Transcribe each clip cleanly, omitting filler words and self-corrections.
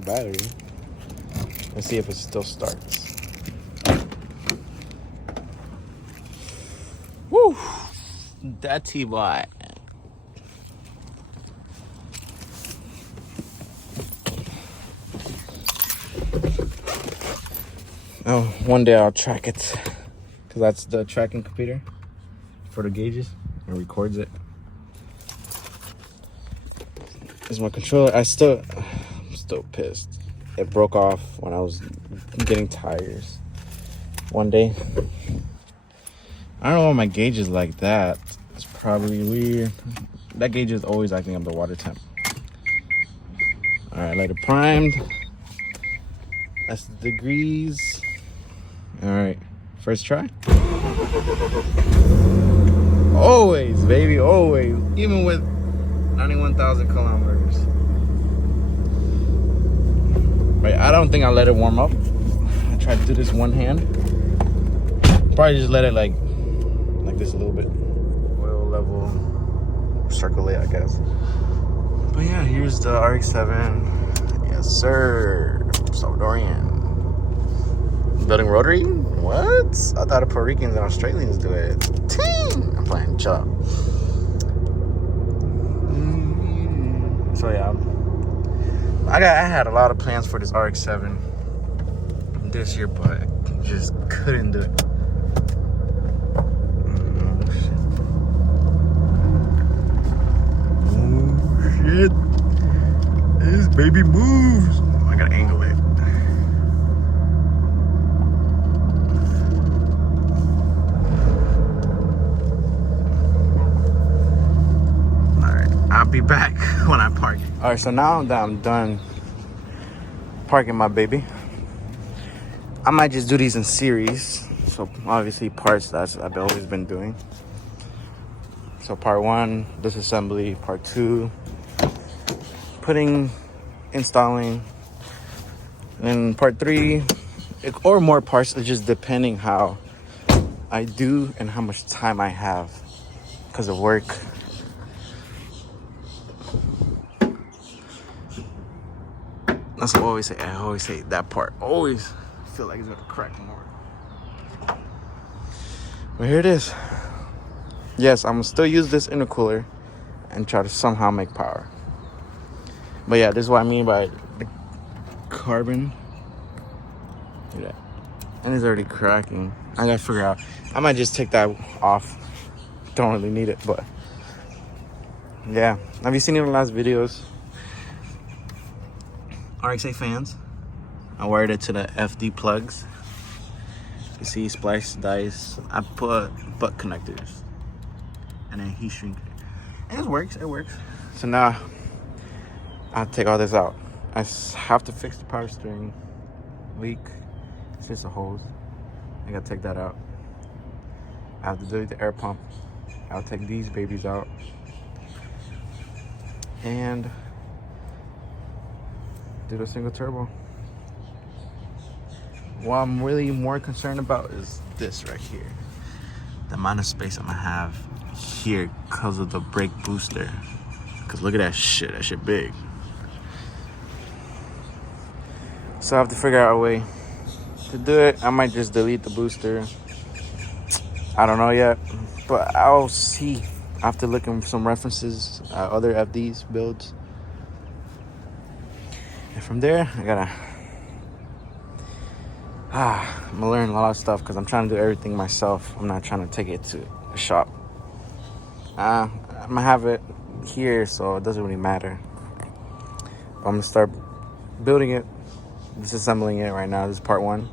that battery. Let's see if it still starts. Woo! That T-Bot. Oh, one day I'll track it. Because that's the tracking computer for the gauges. It records it. This is my controller. I'm still pissed. It broke off when I was getting tires one day. I don't know why my gauge is like that. It's probably weird. That gauge is always acting up the water temp. All right, light it primed. That's the degrees. All right, first try. Always, baby, always. Even with 91,000 kilometers. Right, I don't think I'll let it warm up. I tried to do this one hand. Probably just let it like this a little bit. Oil level, circulate, I guess. But yeah, here's the RX-7. Yes, sir. Salvadorian. Building rotary? What? I thought the Puerto Ricans and Australians do it. Ting! I'm playing chop. So yeah, I had a lot of plans for this RX-7 this year, but just couldn't do it. Oh shit! This baby moves. I gotta angle it. I'll be back when I park. All right, so now that I'm done parking my baby, I might just do these in series. So obviously parts that's I've always been doing. So part 1, disassembly. Part 2, installing. And then part 3, or more parts, just depending how I do and how much time I have because of work. That's what I always say. I always say that part. Always feel like it's gonna crack more. But here it is. Yes, I'm gonna still use this intercooler and try to somehow make power. But yeah, this is what I mean by the carbon. Look at that. And it's already cracking. I gotta figure out. I might just take that off. Don't really need it, but yeah. Have you seen it in the last videos? RX-8 fans. I wired it to the FD plugs. You see, splice dice. I put butt connectors and then heat shrink. And it works. It works. So now I'll take all this out. I have to fix the power steering leak. It's just a hose. I gotta take that out. I have to delete the air pump. I'll take these babies out. And do the single turbo. What I'm really more concerned about is this right here. The amount of space I'm gonna have here because of the brake booster. Cause look at that shit big. So I have to figure out a way to do it. I might just delete the booster. I don't know yet, but I'll see. I have to look in some references, other FDs builds. And from there, I'm gonna learn a lot of stuff because I'm trying to do everything myself. I'm not trying to take it to a shop. I'm gonna have it here, so it doesn't really matter. I'm gonna start building it, disassembling it right now. This is part 1,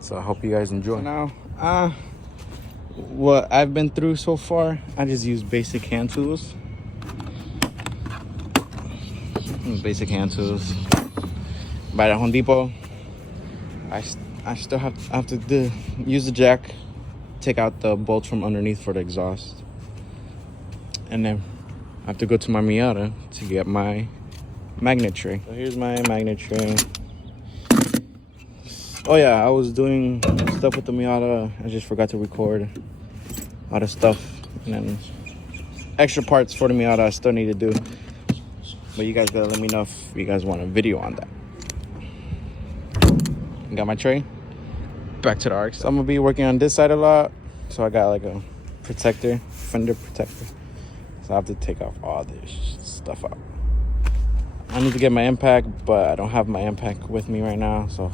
so I hope you guys enjoy. So now, what I've been through so far, I just use basic hand tools. Basic hand tools. By the Home Depot. I still have to use the jack, take out the bolts from underneath for the exhaust, and then I have to go to my Miata to get my magnet tray. So here's my magnet tray. Oh yeah, I was doing stuff with the Miata. I just forgot to record all the stuff, and then extra parts for the Miata I still need to do. But you guys gotta let me know if you guys want a video on that. and got my tray. Back to the arc. So I'm gonna be working on this side a lot. So I got like a protector, fender protector. So I have to take off all this stuff out. I need to get my impact, but I don't have my impact with me right now, so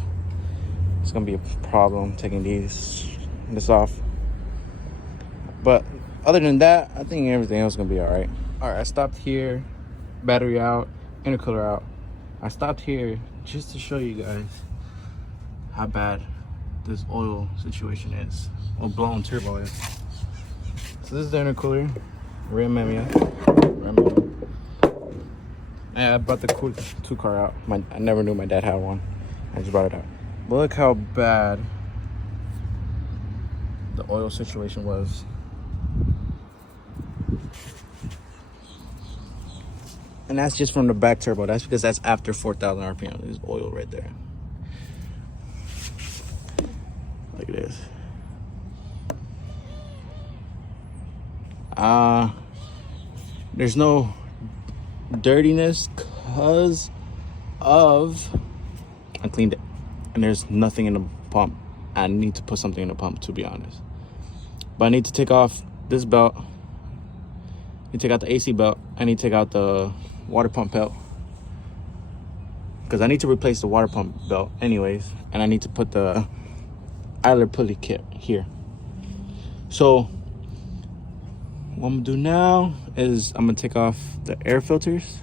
it's gonna be a problem taking this off. But other than that, I think everything else is gonna be all right. All right, I stopped here, battery out, intercooler out. I stopped here just to show you guys how bad this oil situation is, or blown turbo is. So this is the intercooler, rim ammo. Yeah, I brought the two car out. I never knew my dad had one. I just brought it out. But look how bad the oil situation was. And that's just from the back turbo. That's because that's after 4,000 RPM. There's oil right there. Look at this. There's no dirtiness because of I cleaned it, and there's nothing in the pump. I need to put something in the pump, to be honest. But I need to take off this belt. I need to take out the AC belt. I need to take out the water pump belt, because I need to replace the water pump belt anyways, and I need to put the idler pulley kit here. So what I'm gonna do now is I'm gonna take off the air filters,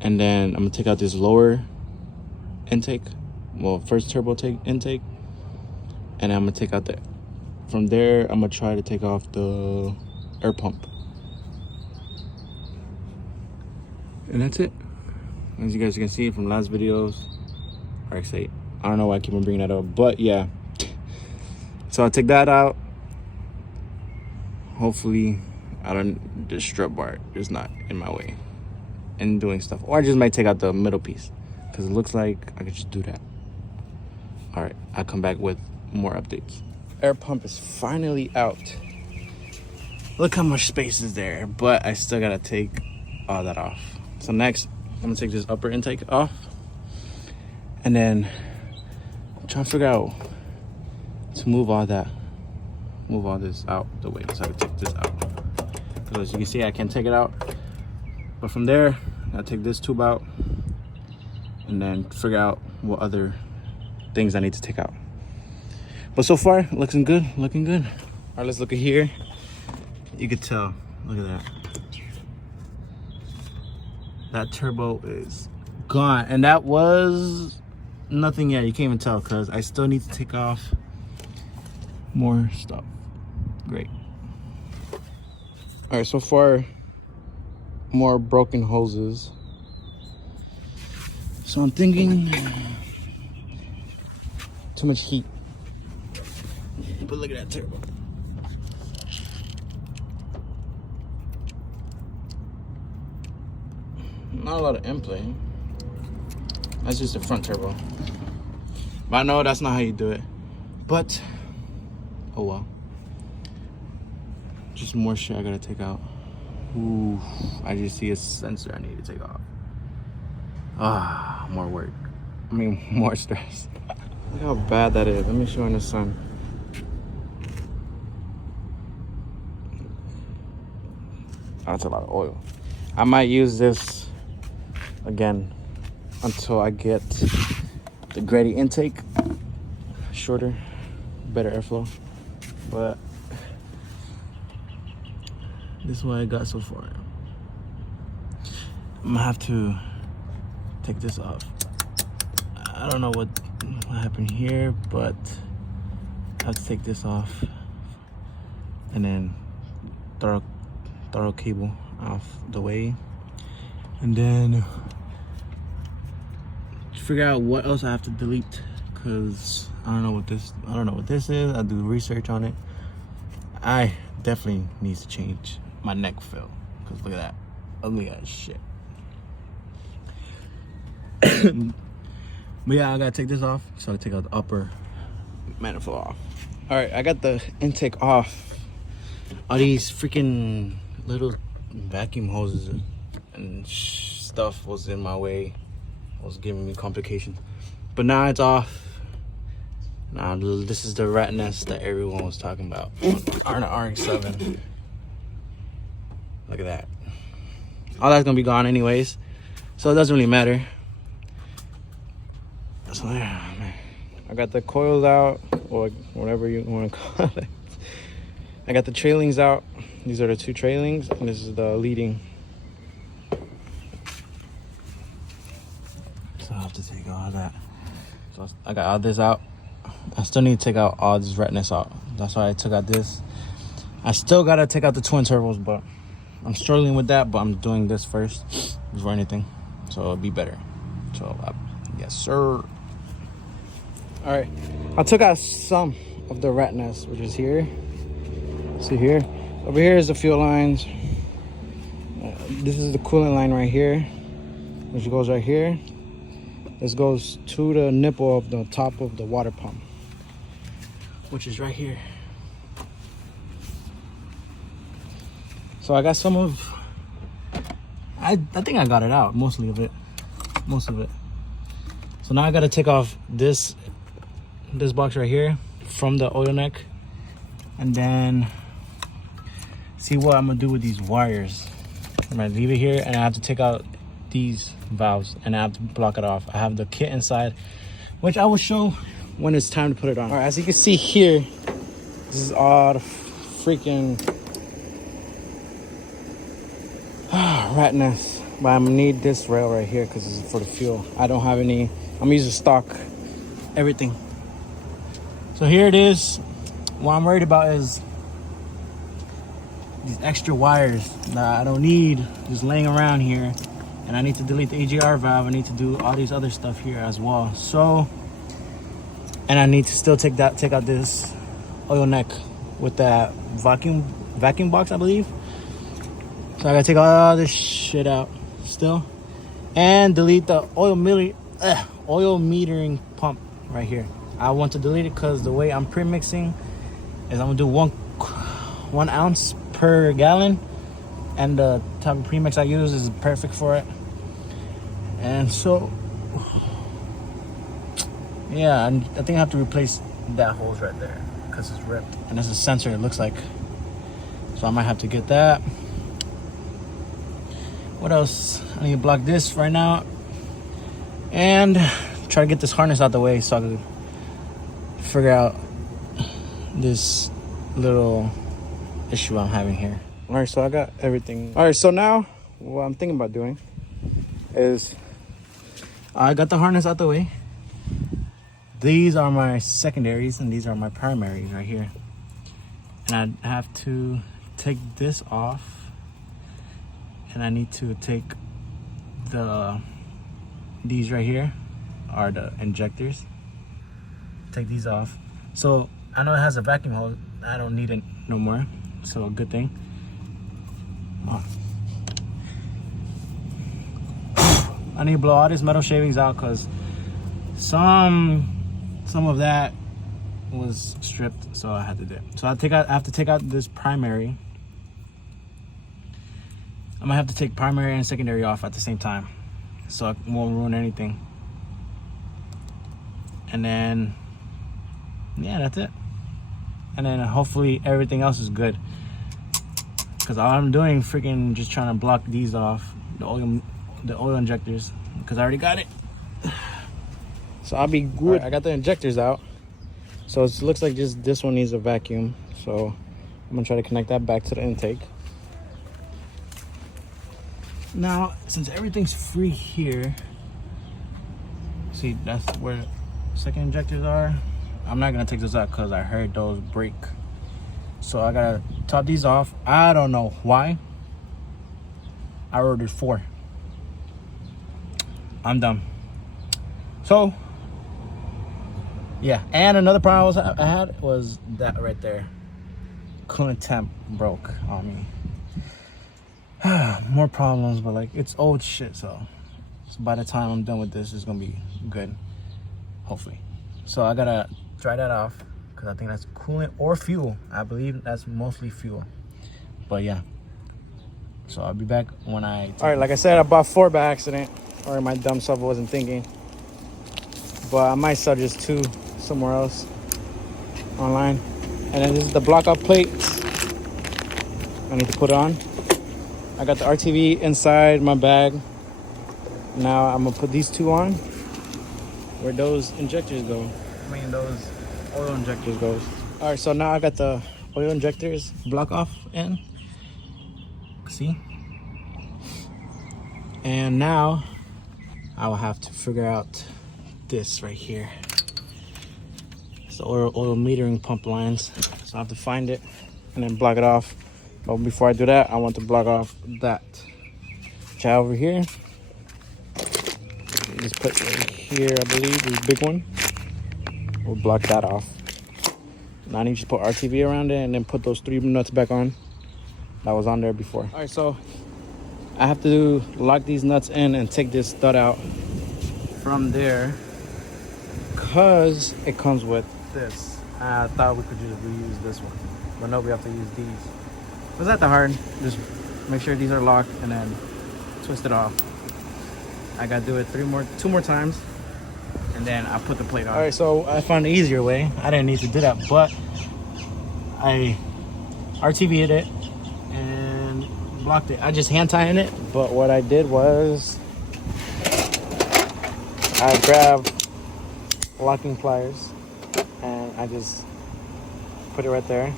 and then I'm gonna take out this lower intake, well, first turbo intake, and I'm gonna take out from there I'm gonna try to take off the air pump, and that's it. As you guys can see from last videos, or actually, I don't know why I keep on bringing that up, but yeah. So I'll take that out. Hopefully the strut bar is not in my way and doing stuff. Or I just might take out the middle piece, because it looks like I could just do that. All right, I'll come back with more updates. Air pump is finally out. Look how much space is there, but I still gotta take all that off. So next, I'm gonna take this upper intake off, and then I'm trying to figure out to move all this out the way. So I can take this out, because as you can see, I can't take it out. But from there, I'll take this tube out and then figure out what other things I need to take out. But so far, looking good. All right, let's look at here. You could tell, look at that. That turbo is gone, and that was nothing yet. You can't even tell, because I still need to take off more stuff. Great. All right, so far, more broken hoses. So I'm thinking too much heat. But look at that turbo. Not a lot of end play. That's just the front turbo. But I know that's not how you do it. But oh well. Just more shit I gotta take out. Ooh, I just see a sensor I need to take off. More work. I mean, more stress. Look how bad that is. Let me show you in the sun. That's a lot of oil. I might use this again until I get the Grady intake. Shorter, better airflow. But this is what I got so far. I'm gonna have to take this off. I don't know what happened here, but I have to take this off and then throw cable off the way, and then figure out what else I have to delete, because I don't know what this is. I'll do research on it. I definitely need to change my neck fill, because look at that ugly ass shit. But yeah, I gotta take this off, so I take out the upper manifold off. All right, I got the intake off. All these freaking little vacuum hoses and stuff was in my way. It was giving me complications. But now it's off. Now this is the rat nest that everyone was talking about on the RX-7. Look at that. All that's gonna be gone anyways, so it doesn't really matter. So yeah, man. I got the coils out, or whatever you want to call it. I got the trailings out. These are the 2 trailings, and this is the leading. So I have to take all that. So I got all this out. I still need to take out all this redness out. That's why I took out this. I still gotta take out the twin turbos, but I'm struggling with that. But I'm doing this first before anything, so it'll be better. So yes, sir. All right, I took out some of the rat nest, which is here. See here, over here is the fuel lines. This is the coolant line right here, which goes right here. This goes to the nipple of the top of the water pump, which is right here. So I got some of, I think I got it out, most of it. So now I got to take off this box right here from the oil neck, and then see what I'm gonna do with these wires. I'm gonna leave it here, and I have to take out these valves, and I have to block it off. I have the kit inside, which I will show when it's time to put it on. All right, as you can see here, this is all the freaking rat nest. But I'm gonna need this rail right here because this is for the fuel. I don't have any. I'm using stock everything. So here it is. What I'm worried about is these extra wires that I don't need just laying around here. And I need to delete the EGR valve. I need to do all these other stuff here as well. So, and I need to still take out this oil neck with that vacuum box, I believe. So I gotta take all this shit out still, and delete the oil metering pump right here. I want to delete it because the way I'm pre-mixing is I'm gonna do one ounce per gallon, and the type of premix I use is perfect for it. And so yeah, I think I have to replace that hose right there because it's ripped, and there's a sensor, it looks like. So I might have to get that. What else? I need to block this right now and try to get this harness out the way so I can figure out this little issue I'm having here. All right, so I got everything. All right, so now what I'm thinking about doing is I got the harness out the way. These are my secondaries and these are my primaries right here. And I have to take this off, and I need to take these right here are the injectors. Take these off. So I know it has a vacuum hose. I don't need it no more. So a good thing. Oh. I need to blow all these metal shavings out because some of that was stripped, so I had to do it. So I have to take out this primary. I'm gonna have to take primary and secondary off at the same time, so I won't ruin anything. And then, yeah, that's it. And then hopefully everything else is good. Because all I'm doing freaking just trying to block these off, the oil injectors, because I already got it. So I'll be good. Right, I got the injectors out. So it looks like just this one needs a vacuum. So I'm gonna try to connect that back to the intake. Now, since everything's free here, see, that's where the second injectors are. I'm not gonna take those out because I heard those break. So I gotta top these off. I don't know why. I ordered 4. I'm done. So, yeah. And another problem I had was that right there. Coolant temp broke on me. More problems, but like it's old shit, so by the time I'm done with this, it's gonna be good, hopefully. So I gotta dry that off because I think that's coolant or fuel. I believe that's mostly fuel, but yeah. So I'll be back when I all right, like I said, I bought 4 by accident, or my dumb self wasn't thinking. but I might sell just 2 somewhere else online. And then this is the block off plates I need to put on. I got the RTV inside my bag. Now I'm gonna put these 2 on where those injectors go. I mean those oil injectors goes. All right, so now I got the oil injectors block off in. See? And now I will have to figure out this right here. It's the oil metering pump lines. So I have to find it and then block it off. But before I do that, I want to block off that child over here. Just put right here, I believe, this big one. We'll block that off. Now I need to put RTV around it and then put those 3 nuts back on that was on there before. All right, so I have to lock these nuts in and take this stud out from there because it comes with this. I thought we could just reuse this one, but no, we have to use these. It's not that hard. Just make sure these are locked and then twist it off. I gotta do it 2 more times, and then I put the plate on. All right, so I found the easier way. I didn't need to do that, but I RTV'd it and blocked it. I just hand tying it, but what I did was I grabbed locking pliers and I just put it right there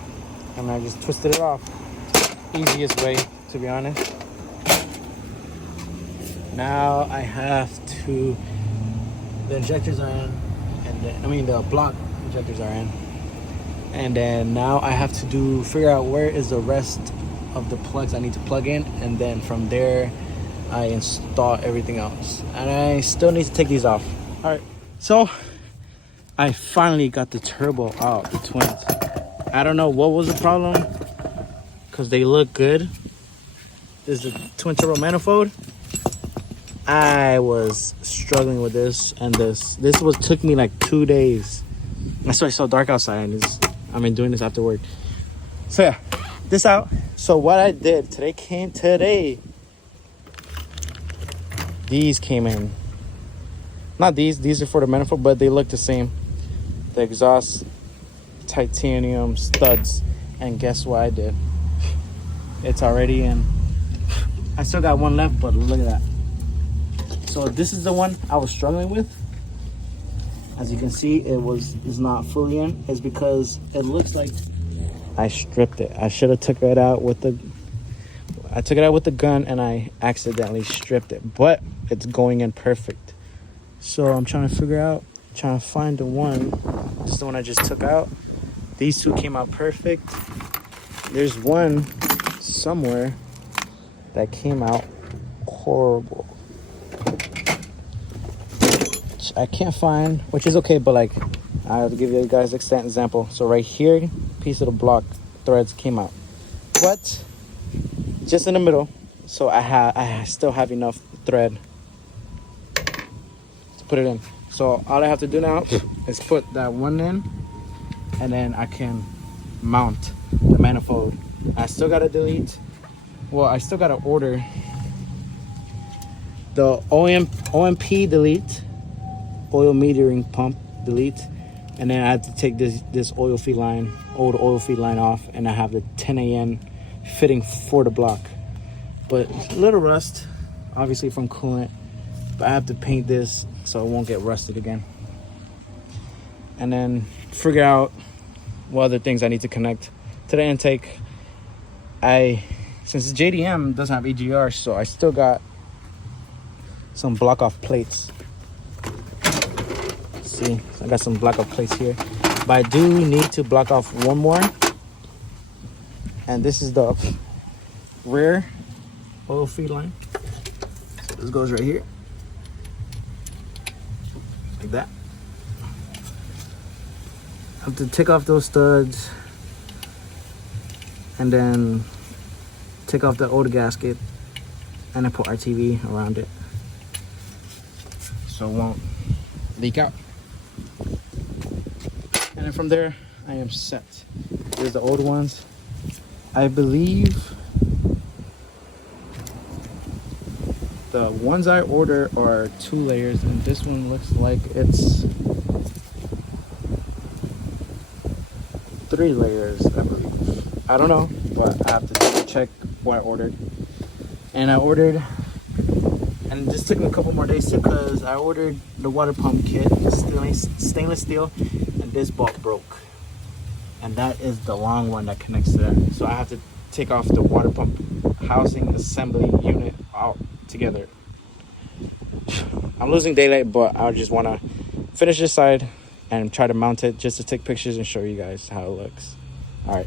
and I just twisted it off. Easiest way, to be honest. Now I have to, the injectors are in, and then, the block injectors are in, and then now I have to figure out where is the rest of the plugs I need to plug in, and then from there I install everything else, and I still need to take these off. All right, so I finally got the turbo out, the twins. I don't know what was the problem because they look good. This is a twin turbo manifold. I was struggling with this and this. Took me like 2 days. That's why it's so dark outside, and I've been doing this after work. So yeah, this out. So what I did today. These came in. Not these are for the manifold, but they look the same. The exhaust titanium studs, and guess what I did? It's already in. I still got one left, but look at that. So this is the one I was struggling with. As you can see, it's not fully in. It's because it looks like I stripped it. I should have took it out with the gun and I accidentally stripped it, but it's going in perfect. So I'm trying to find the one. This is the one I just took out. These 2 came out perfect. There's one somewhere that came out horrible. I can't find, which is okay, but like I have to give you guys an example. So right here, piece of the block threads came out, but just in the middle. So I still have enough thread to put it in. So all I have to do now is put that one in, and then I can mount the manifold. I still gotta delete. Well, I still gotta order the OMP delete. Oil metering pump delete, and then I have to take this old oil feed line off, and I have the 10 AN fitting for the block, but a little rust obviously from coolant, but I have to paint this so it won't get rusted again, and then figure out what other things I need to connect to the intake. Since JDM doesn't have EGR, so I still got some block off plates. See, I got some block off plates here, but I do need to block off one more, and this is the rear oil feed line. So this goes right here like that. I have to take off those studs and then take off the old gasket and then put RTV around it so it won't leak out. And then from there, I am set. Here's the old ones. I believe the ones I order are 2 layers, and this one looks like it's 3 layers, I believe. I don't know, but I have to check what I ordered. And I ordered, and it just took me a couple more days too, because I ordered the water pump kit, stainless steel, and this bolt broke. And that is the long one that connects to that. So I have to take off the water pump housing assembly unit out together. I'm losing daylight, but I just want to finish this side and try to mount it just to take pictures and show you guys how it looks. All right.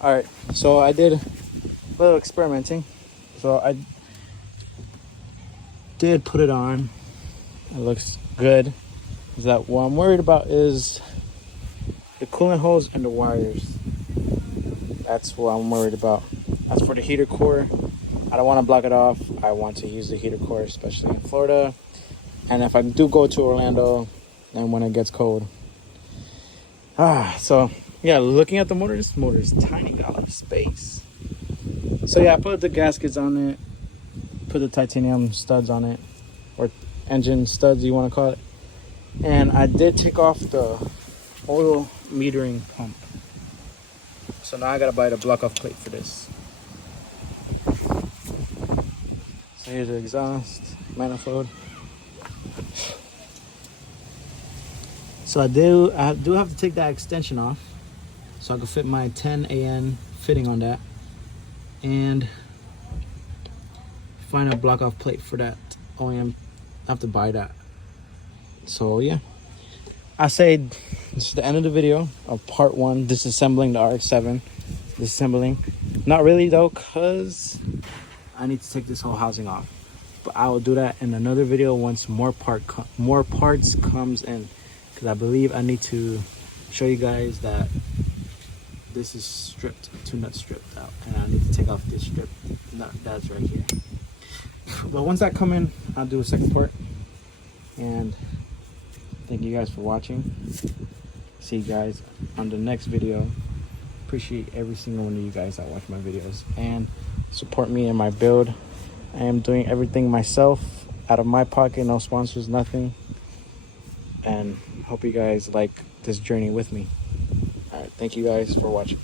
All right, so I did a little experimenting. So I did put it on. It looks good. Is that what I'm worried about is the coolant hose and the wires. That's what I'm worried about. As for the heater core, I don't want to block it off. I want to use the heater core, especially in Florida. And if I do go to Orlando, and when it gets cold. So yeah, looking at the motor, this motor is tiny, got a lot of space. So yeah, I put the gaskets on it, put the titanium studs on it, or engine studs you want to call it. And I did take off the oil metering pump. So now I gotta buy the block off plate for this. So here's the exhaust manifold. So I do have to take that extension off so I can fit my 10 AN fitting on that and find a block off plate for that OEM. I have to buy that. So yeah, I say this is the end of the video of part 1, disassembling the RX-7. Disassembling, not really though, cause I need to take this whole housing off, but I will do that in another video once more parts comes in, because I believe I need to show you guys that this is stripped, 2 nuts stripped out, and I need to take off this strip nut that's right here. But once that come in, I'll do a second part. And thank you guys for watching. See you guys on the next video. Appreciate every single one of you guys that watch my videos and support me in my build. I am doing everything myself, out of my pocket, no sponsors, nothing. And hope you guys like this journey with me. All right, thank you guys for watching.